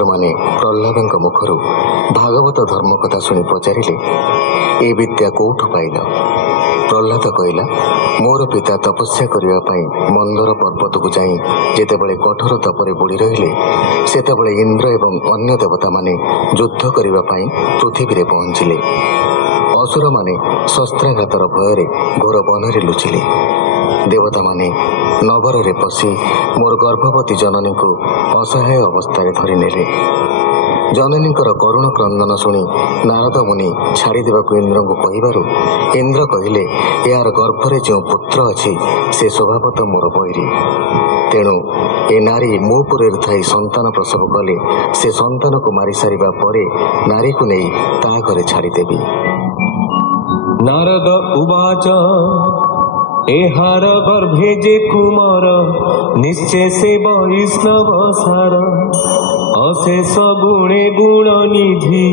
छात्र माने प्रह्लाद मुखर भागवत धर्म कथा शुणी पचारे ए विद्या कौठु पाइल। प्रह्लाद कहला, मोर पिता तपस्या करने मंदर पर्वत को जाई जेतेबेले कठोर तपरे बुड़ी रहिले सेतेबेले इंद्र एवं अन्य देवता माने युद्ध करने पृथ्वी रे पहुंचिले। असुर माने शस्त्राघातर भय घोर बनरे लुचिले। देवता माने नगर रे पशि मोर गर्भवती जननी को असहाय अवस्था धरी नेले। जननी करुण क्रंदन शुणी नारद मुनि छाड़ी देवाक इंद्र को कहिबारु इंद्र कहले, यार गर्भरे जो पुत्र अछि से स्वभावतः मोर बैरी। तेणु ए नारी मो पुरे थाई संतान प्रसव कले से संतान को मारी सारिबा परे नारी को नहीं ता घरे छाड़ीदेवी। नारद उवाच एहार गर्भे जे कुमार निश्चय से वैष्णव सार अशेष गुणे गुण निधि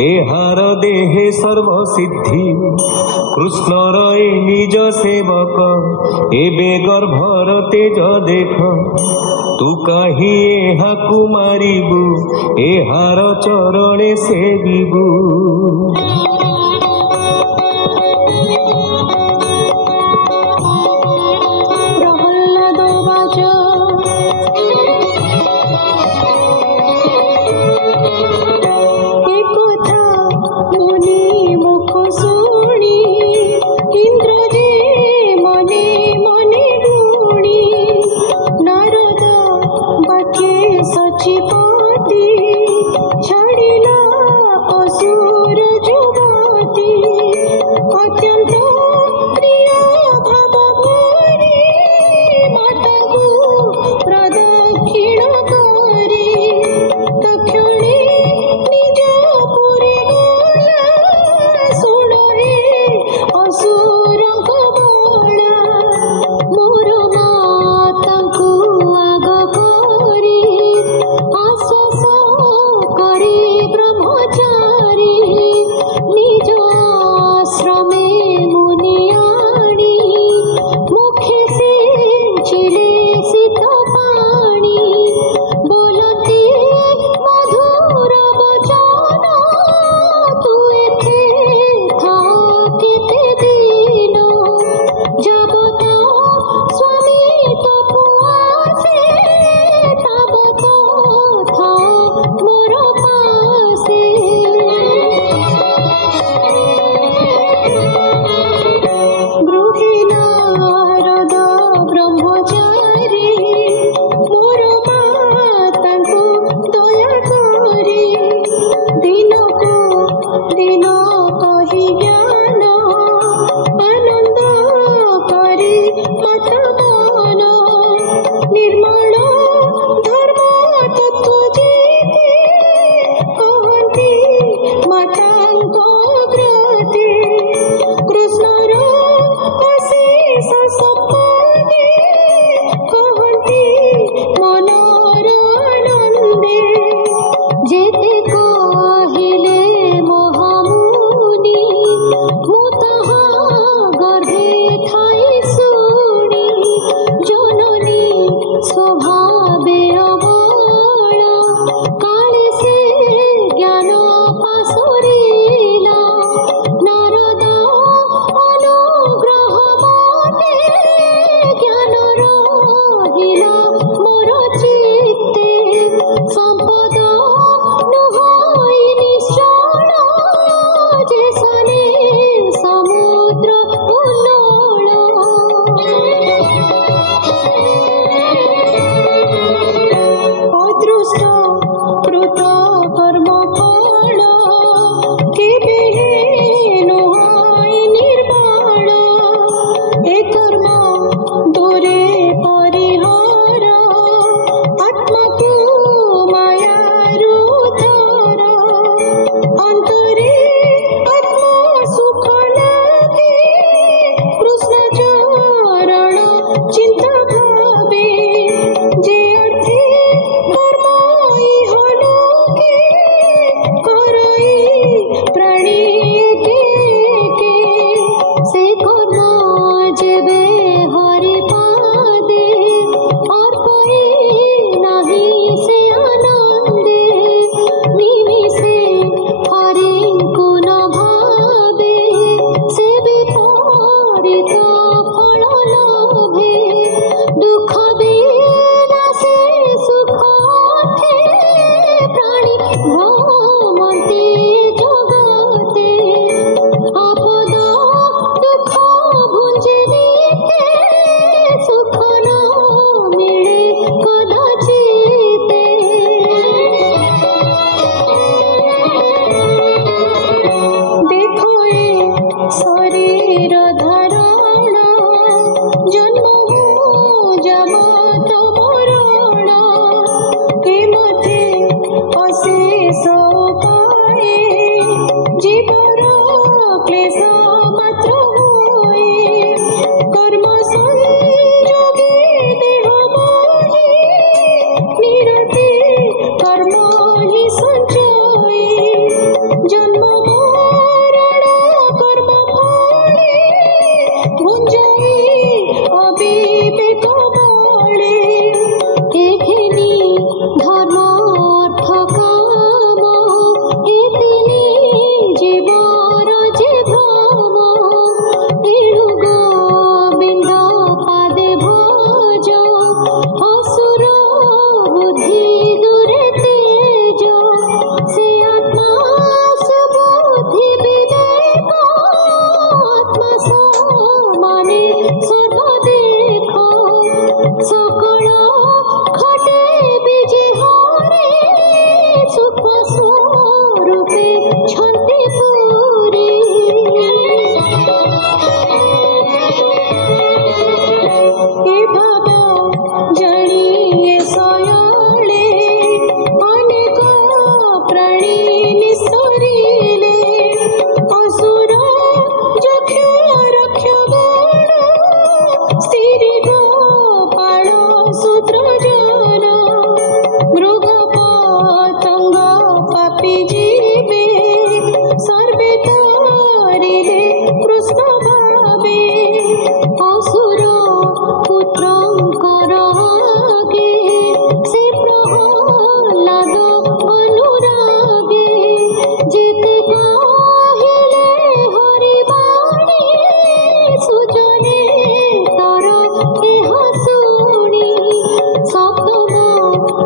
एहार देहे सर्व सिद्धि कृष्णर ए निज सेवक एबे गर्भर तेज देख तू कही एहा कुमारीबु एहार चरणे सेविबु। छाड़िला असुर जुगा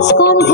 स्कंधे